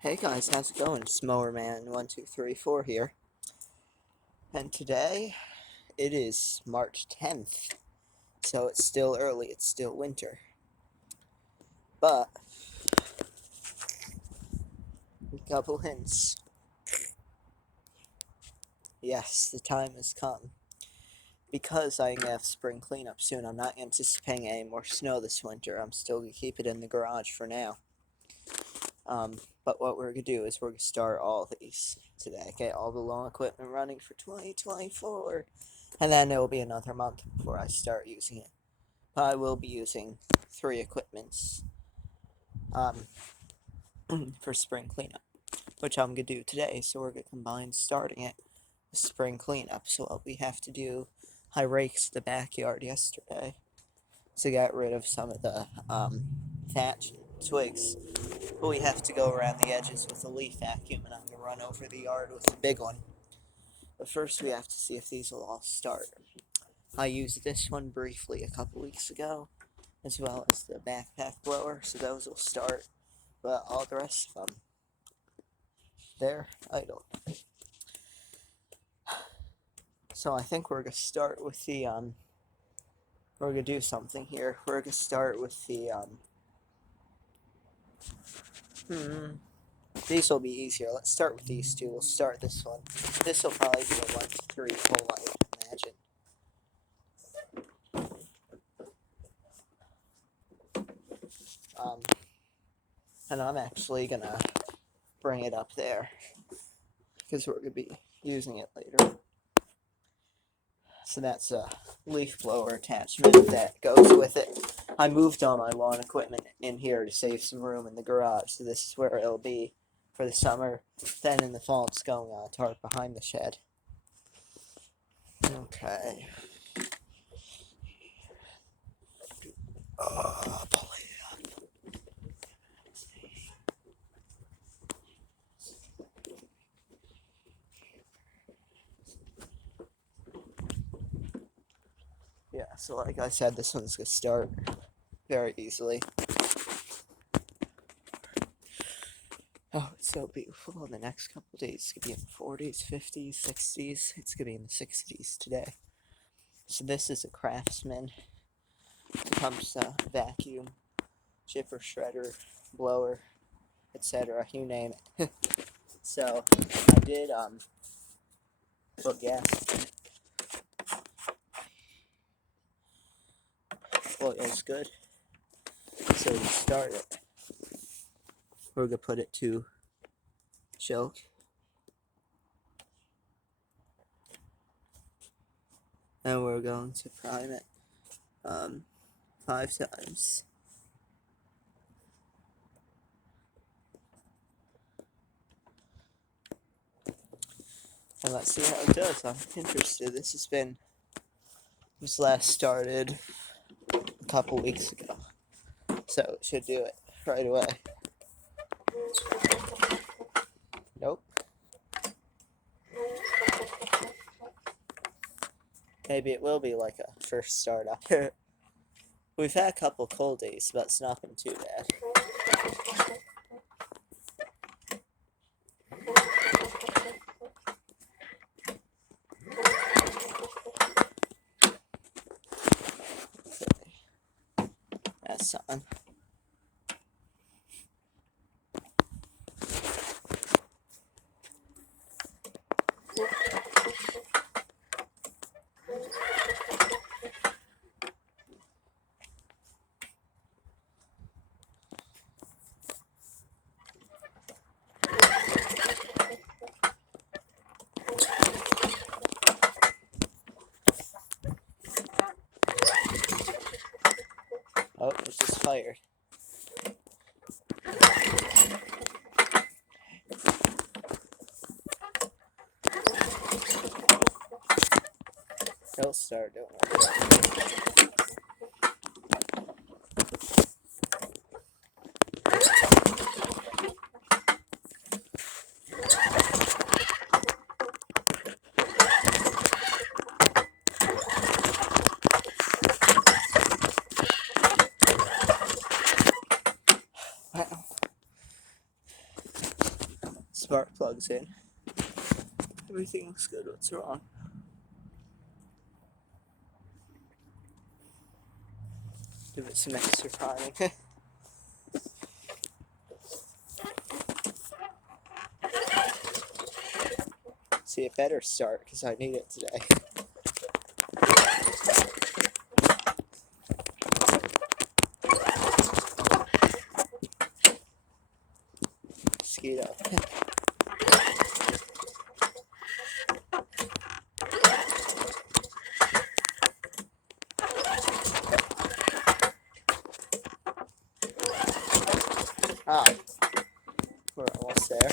Hey guys, how's it going? It's Mowerman1234 here. And today it is March 10th. So it's still early, it's still winter. But a couple hints. Yes, the time has come. Because I have spring cleanup soon, I'm not anticipating any more snow this winter. I'm still gonna keep it in the garage for now. But what we're gonna do is we're gonna start all these today. Get all the lawn equipment running for 2024. And then it will be another month before I start using it. I will be using 3 equipments for spring cleanup, which I'm gonna do today. So we're gonna combine starting it with spring cleanup. So what we have to do, I raked the backyard yesterday to get rid of some of the thatch and twigs, but we have to go around the edges with a leaf vacuum, and I'm gonna run over the yard with the big one. But first we have to see if these will all start. I used this one briefly a couple weeks ago, as well as the backpack blower, so those will start, but all the rest of them, they're idle. So I think we're gonna start with the we're gonna do something here. We're gonna start with the these will be easier. Let's start with these two. We'll start this one. This will probably be a 1 to 3 pull, I would imagine. And I'm actually gonna bring it up there because we're gonna be using it later. So that's a leaf blower attachment that goes with it. I moved all my lawn equipment in here to save some room in the garage, so this is where it'll be for the summer. Then in the fall it's going on a tarp behind the shed. Okay. Pull it up. Yeah, so like I said, this one's gonna start very easily. Oh, it's so beautiful. In the next couple of days, it's gonna be in the 40s, 50s, 60s. It's gonna be in the 60s today. So this is a Craftsman. It comes vacuum, chipper, shredder, blower, etc. You name it. So I did put gas in it. Oil's good. So we start it. We're gonna put it to choke. And we're going to prime it 5 times. And let's see how it does. I'm interested. This last started a couple weeks ago. So it should do it right away. Nope. Maybe it will be like a first start up. We've had a couple cold days, but it's not been too bad. Okay. That's on. Oh, it just fired. It'll start, don't worry. Wow. spark plugs in. Everything looks good. What's wrong? Give it some extra priming. See, it better start because I need it today. Mosquito. Ah, we're almost there.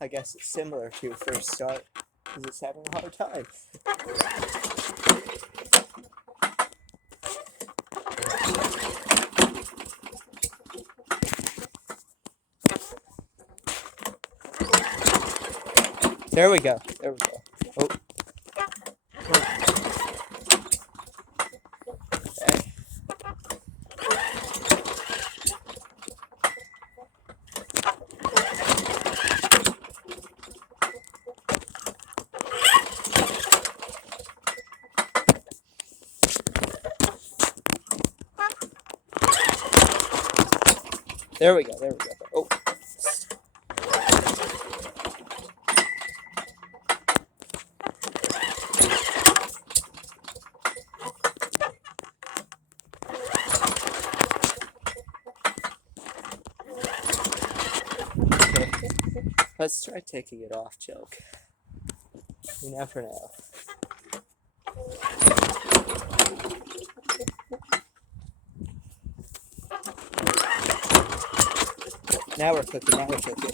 I guess it's similar to first start because it's having a hard time. There we go. There we go. Oh. Okay. There we go. There we go. Oh. Okay. Let's try taking it off, Joke. You never know. Now we're cooking. Now we're cooking.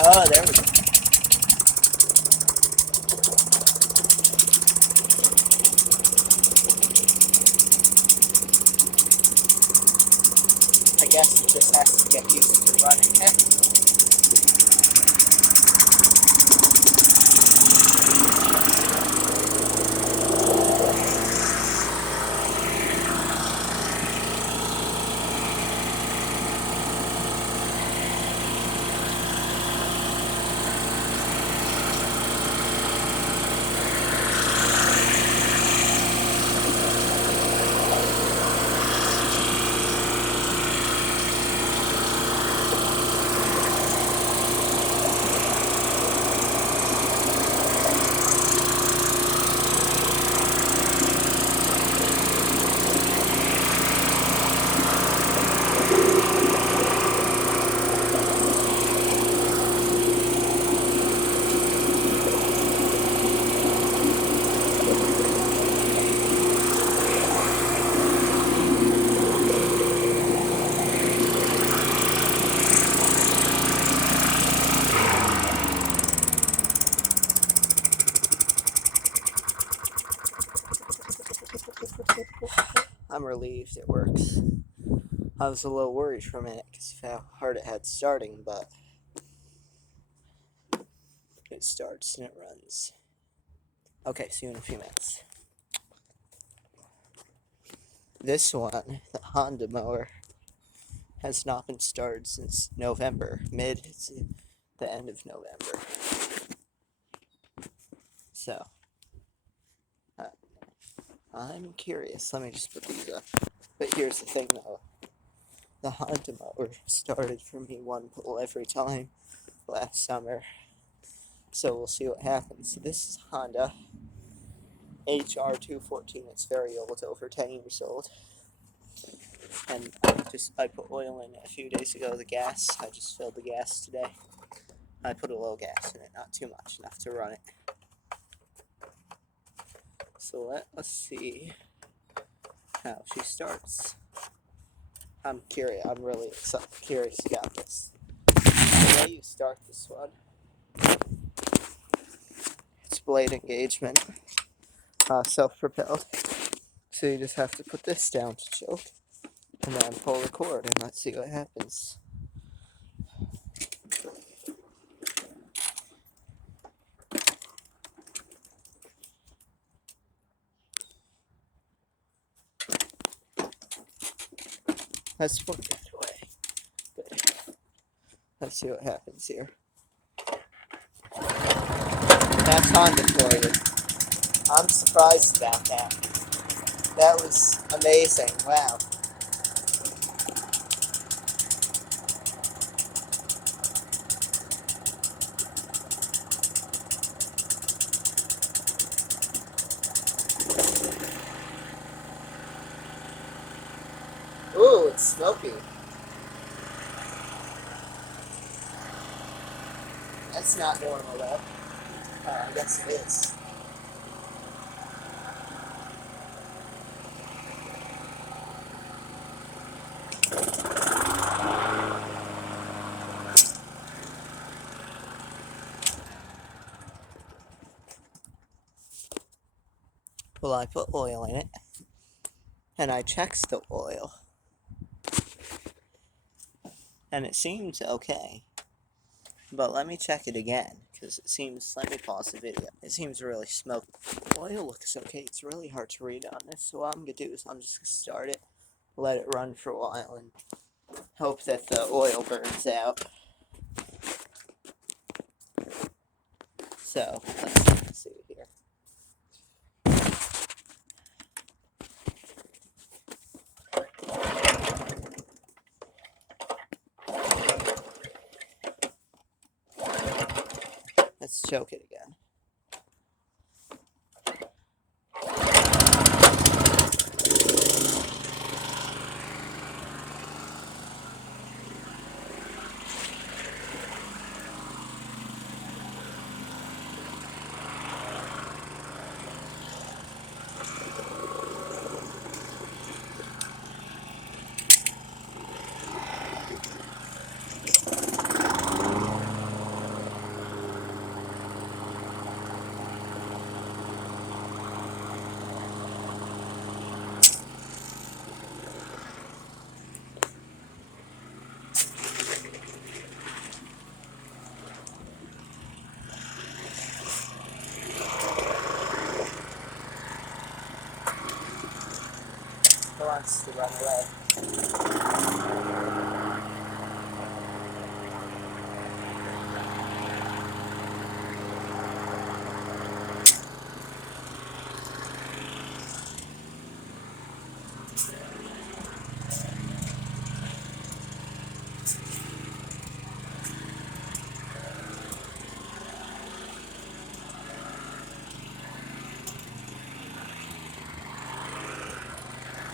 Oh, there we go. I guess it just has to get used to running. I'm relieved it works. I was a little worried for a minute because of how hard it had starting, but it starts and it runs. Okay, see you in a few minutes. This one, the Honda mower, has not been started since November, the end of November. So, I'm curious. Let me just put these up. But here's the thing though. The Honda mower started for me one pull every time last summer. So we'll see what happens. So this is Honda HR214. It's very old, over 10 years old. And I put oil in it a few days ago. The gas, I just filled the gas today. I put a little gas in it, not too much, enough to run it. So let us see how she starts. I'm curious. I'm really curious about this. The way you start this one, it's blade engagement, self-propelled. So you just have to put this down to choke, and then pull the cord, and let's see what happens. Let's put that away. Good. Let's see what happens here. That's Honda for you. I'm surprised about that. That was amazing. Wow. Ooh, it's smoky. That's not normal though. I guess it is. Well, I put oil in it, and I checked the oil, and it seems okay. But let me check it again, because it seems, let me pause the video. It seems really smoky. Oil looks okay. It's really hard to read on this, so what I'm going to do is I'm just going to start it, let it run for a while, and hope that the oil burns out. So, let's see here. Let's choke it again. It wants to run away.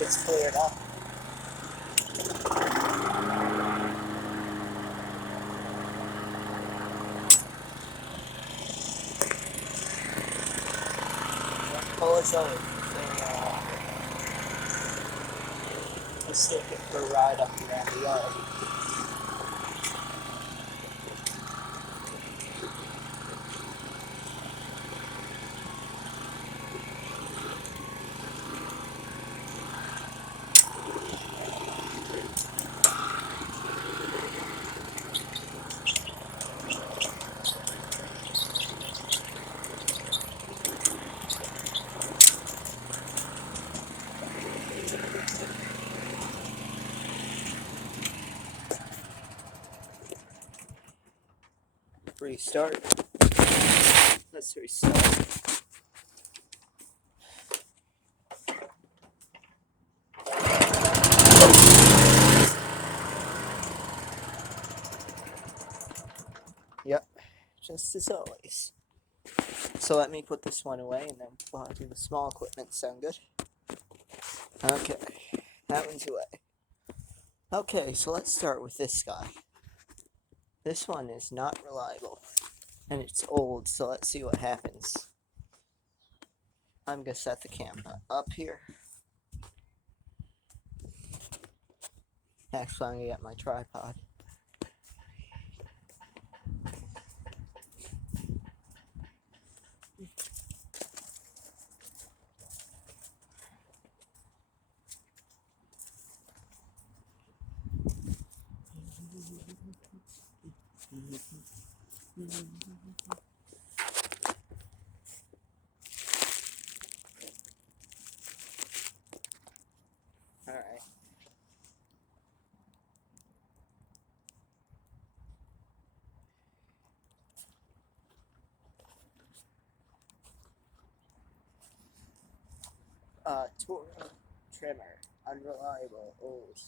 It's cleared up. Pull us over. Let's take it for a ride up around the yard. Restart. Let's restart. Yep, just as always. So let me put this one away and then we'll do the small equipment. Sound good? Okay, that one's away. Okay, so let's start with this guy. This one is not reliable and it's old, so let's see what happens. I'm gonna set the camera up here. Actually, I'm gonna get my tripod. Alright. Toro trimmer, unreliable, old.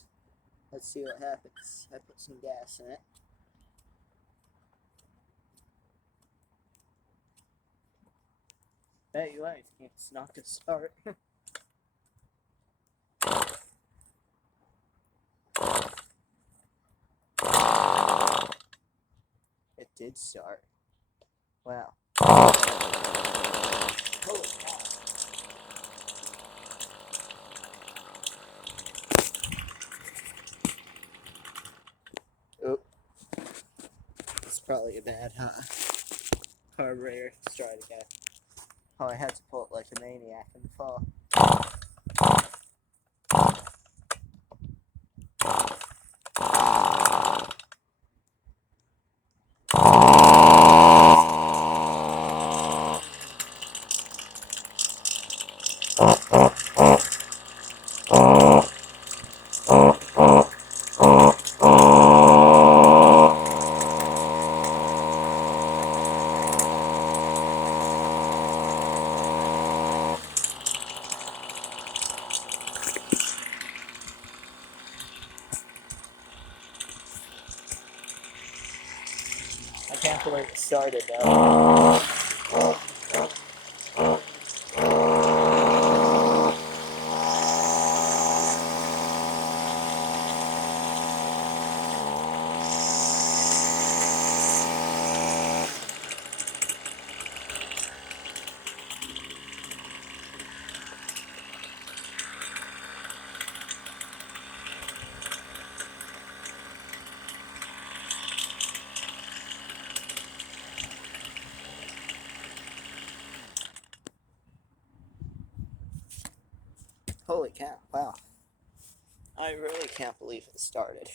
Let's see what happens. I put some gas in it. Bet you ain't. It's not gonna start. It did start. Wow. Holy cow. Oop. It's probably a bad carburetor. Let's try it again. Oh, I had to pull it like a maniac in the fall. I can't believe it started though. Holy cow, wow. I really can't believe it started.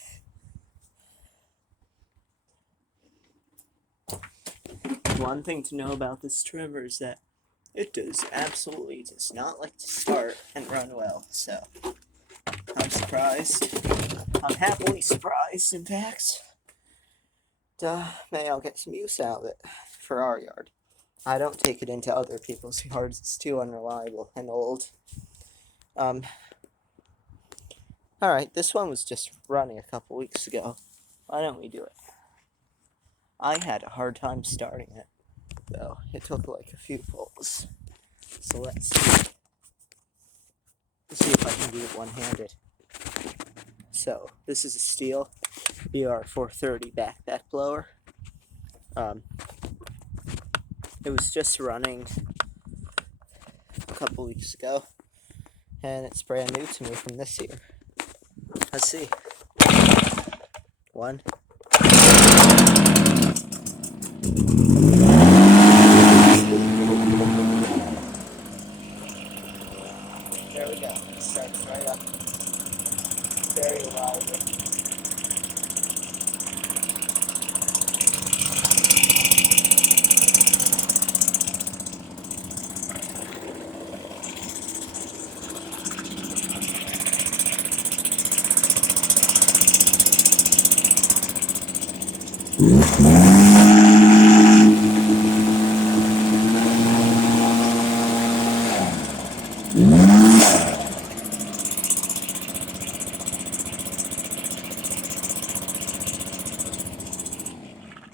One thing to know about this trimmer is that it absolutely does not like to start and run well, so I'm surprised. I'm happily surprised, in fact. May I'll get some use out of it for our yard. I don't take it into other people's yards, it's too unreliable and old. Alright, this one was just running a couple weeks ago. Why don't we do it? I had a hard time starting it, though. It took like a few pulls. So let's see. Let's see if I can do it one-handed. So, this is a Stihl BR430 backpack blower. It was just running a couple weeks ago, and it's brand new to me from this year. Let's see. One. There we go. It starts right up. Very lively.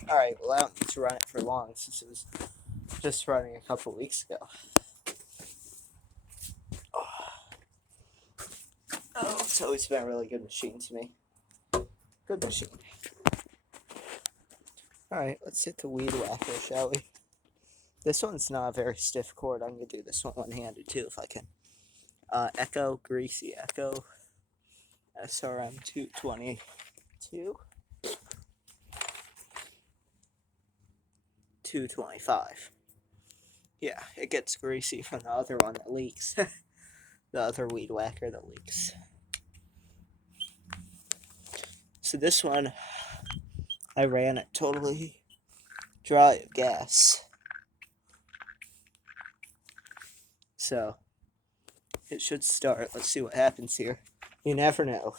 Alright, well I don't need to run it for long since it was just running a couple weeks ago. Oh, it's always been a really good machine to me. Good machine. Alright, let's hit the weed whacker, shall we? This one's not a very stiff cord. I'm going to do this one one-handed too if I can. Echo, Greasy Echo, SRM 222, 225. Yeah, it gets greasy from the other one that leaks. The other weed whacker that leaks. So this one, I ran it totally dry of gas. So, it should start. Let's see what happens here. You never know.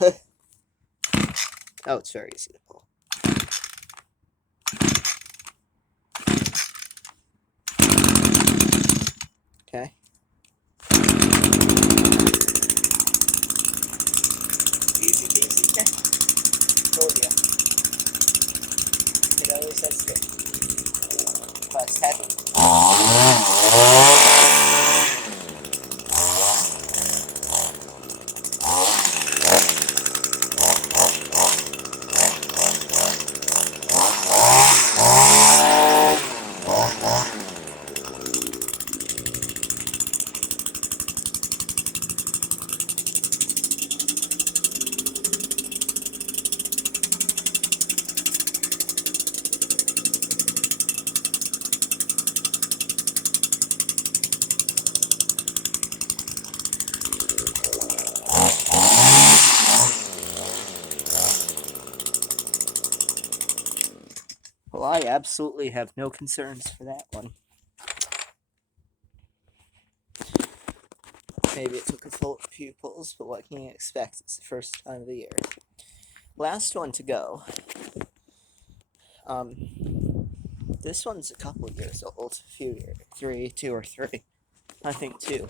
Oh, it's very easy to pull. Okay. Told ya. It always has to. Plus heavy. Well, I absolutely have no concerns for that one. Maybe it took a full of pupils, but what can you expect? It's the first time of the year. Last one to go. This one's a couple years old. A few years. 2 or 3. I think 2.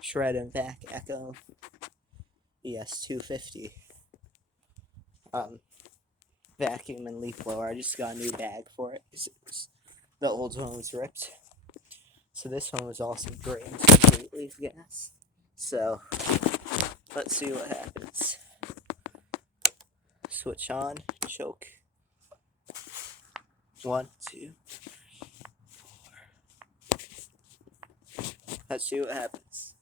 Shred and Vac Echo ES250. Vacuum and leaf blower. I just got a new bag for it. The old one was ripped. So this one was also drained completely of gas. So let's see what happens. Switch on, choke. 1, 2, 4. Let's see what happens.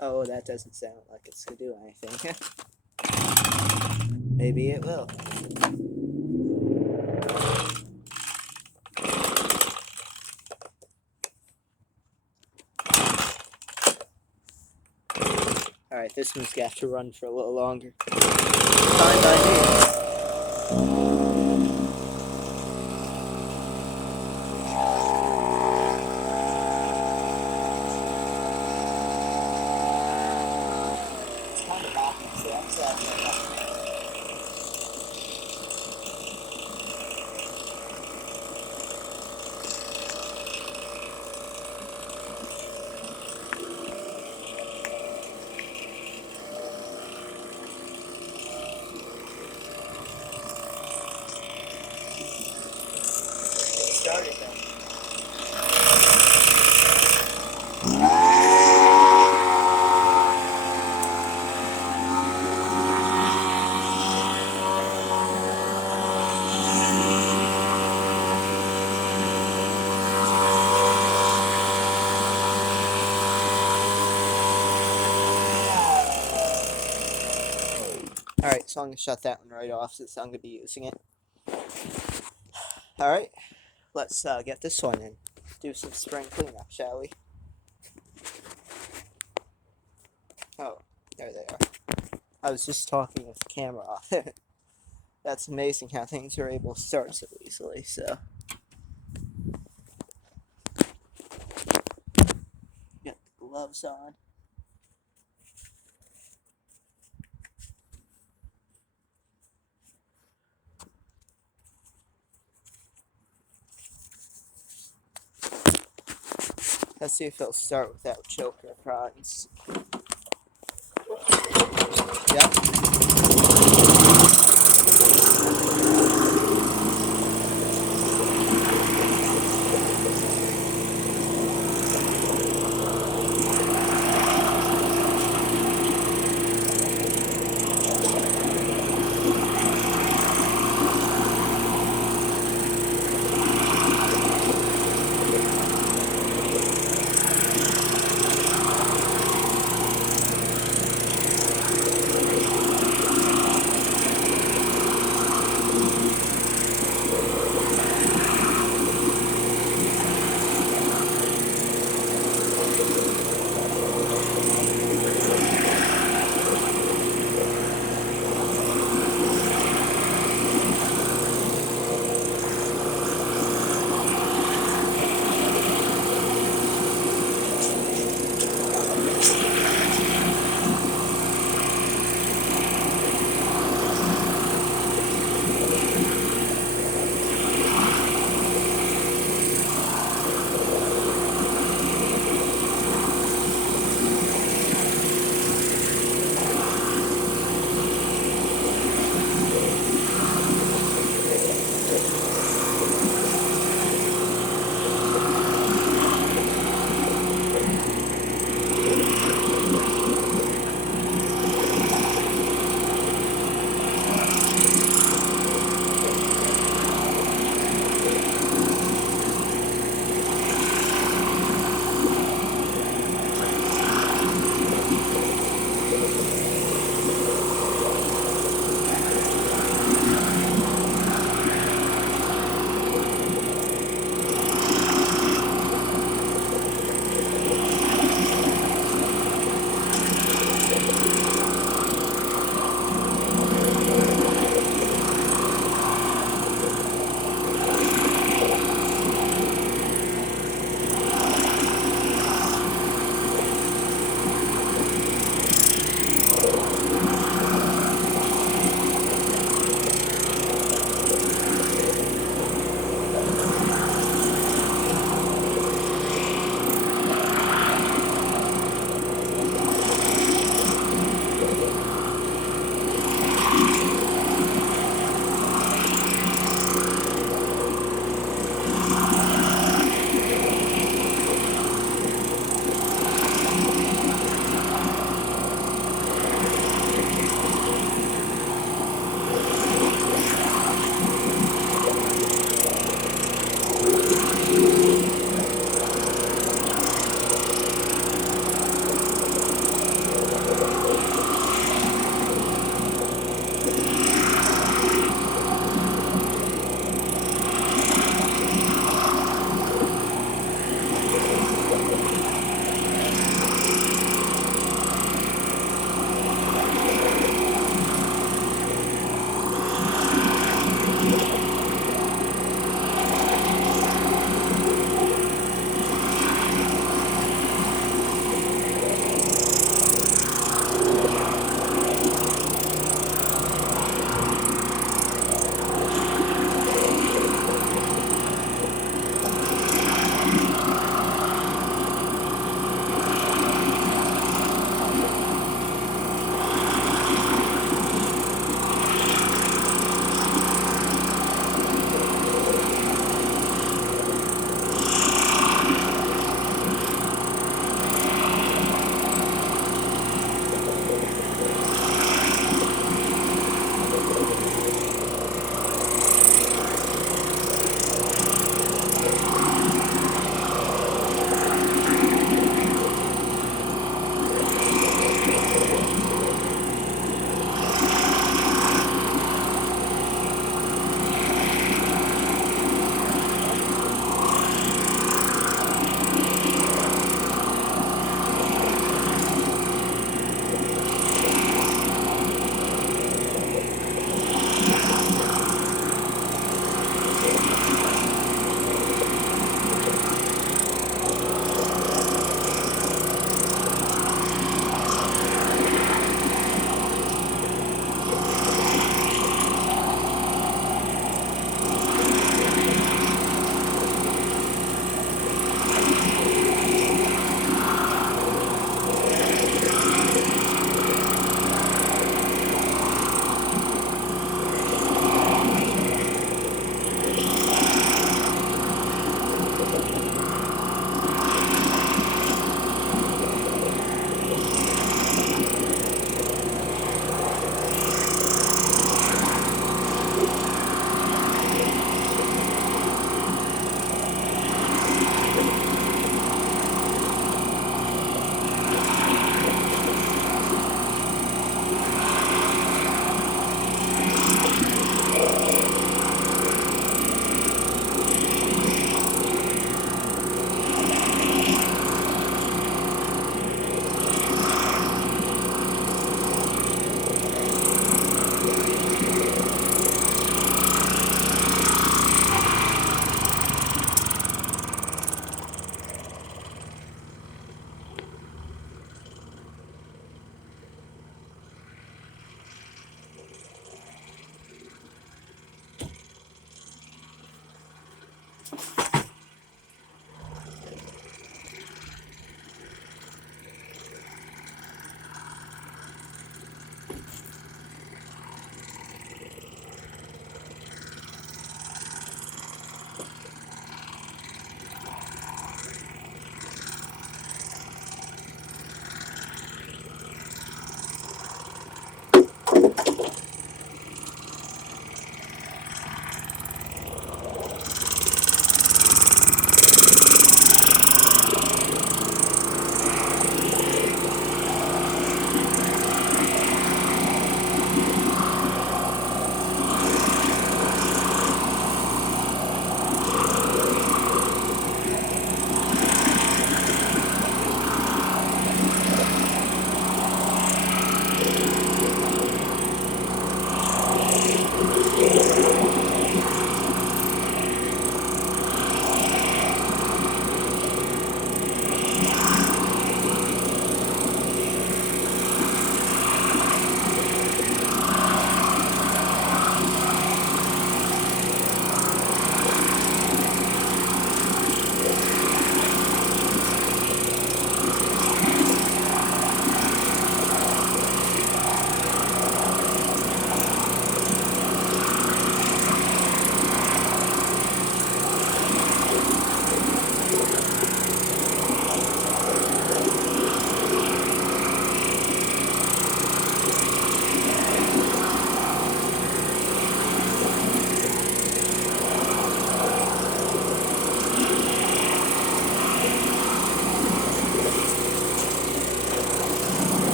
Oh, that doesn't sound like it's gonna do anything. Maybe it will. Alright, this one's gonna have to run for a little longer. Fine by me. Started then. Alright, so I'm going to shut that one right off since I'm going to be using it. Alright, let's get this one in. Do some spring cleanup, shall we? Oh, there they are. I was just talking with the camera off. That's amazing how things are able to start so easily, so. Get the gloves on. Let's see if it'll start without choker prods. Yep.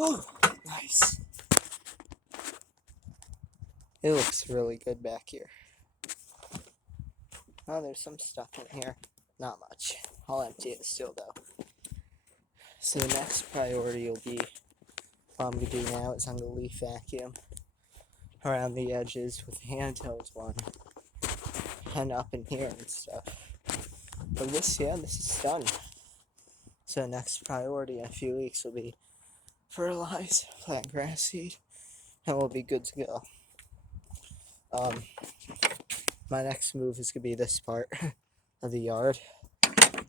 Ooh, nice. It looks really good back here. Oh, there's some stuff in here. Not much. I'll empty it still, though. So the next priority will be, what I'm going to do now is I'm going to leaf vacuum around the edges with a handheld one. And up in here and stuff. But this is done. So the next priority in a few weeks will be fertilize, plant grass seed, and we'll be good to go. My next move is going to be this part of the yard,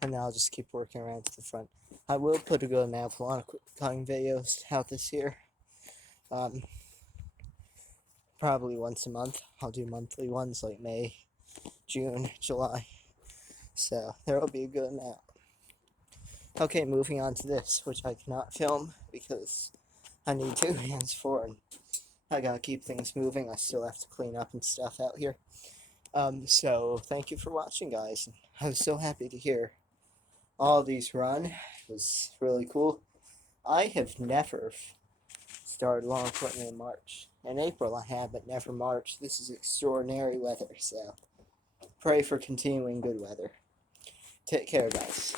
and then I'll just keep working around to the front. I will put a good amount of lawn cutting videos out this year. Probably once a month. I'll do monthly ones like May, June, July. So there will be a good amount. Okay, moving on to this, which I cannot film because I need 2 hands for it. I gotta keep things moving. I still have to clean up and stuff out here. So thank you for watching, guys. I was so happy to hear all of these run. It was really cool. I have never started lawn equipment in March. In April I have, but never March. This is extraordinary weather, so pray for continuing good weather. Take care, guys.